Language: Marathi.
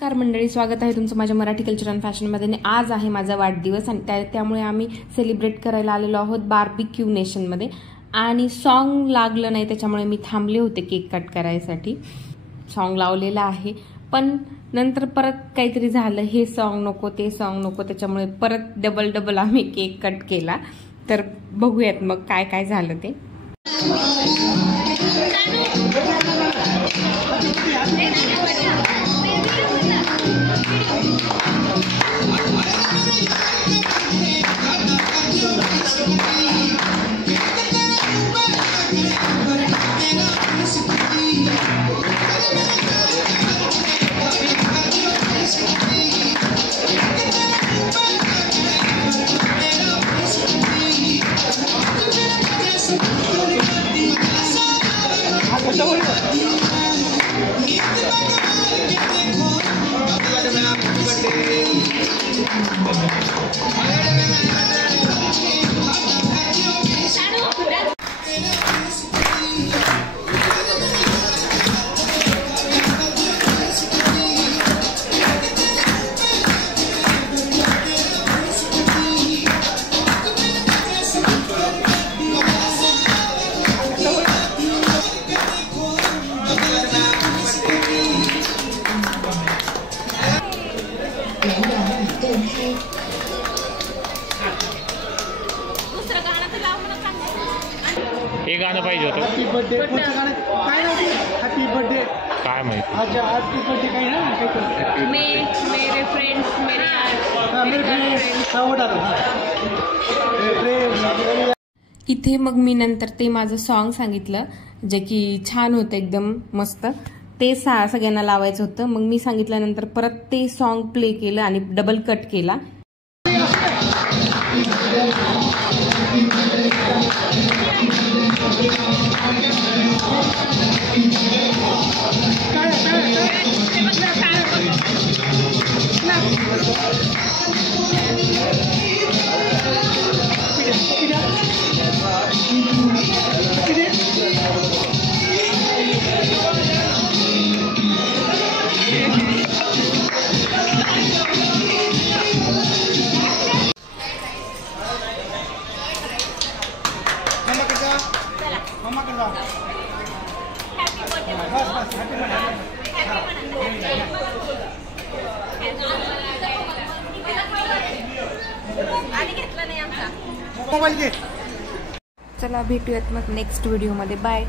नमस्कार मंडळी, स्वागत आहे तुमचं माझ्या मराठी कल्चर अँड फॅशनमध्ये। आज आहे माझा वाढदिवस आणि त्यामुळे आम्ही सेलिब्रेट करायला आलेलो आहोत बार्बीक्यू नेशनमध्ये। आणि सॉन्ग लागलं नाही त्याच्यामुळे मी थांबले होते केक कट करायसाठी। सॉन्ग लावलेला आहे पण नंतर परत काहीतरी झालं, हे सॉन्ग नको ते सॉन्ग नको, त्याच्यामुळे परत डबल आम्ही केक कट केला। तर बघूयात मग काय काय झालं ते। हे गाणं पाहिजे होतं। हॅपी बर्थडे काय हॅपी बर्थडे काय माहिती। अच्छा हॅपी बर्थडे काही ना मेरे फ्रेंड्स इथे मग मी नंतर ते माझं सॉन्ग सांगितलं जे की छान होतं, एकदम मस्त। ते सगळ्यांना लावायचं होतं। मग मी सांगितल्यानंतर परत ते सॉन्ग प्ले केलं आणि डबल कट केला। चला भेटूयात मग नेक्स्ट व्हिडिओ मध्ये। बाय।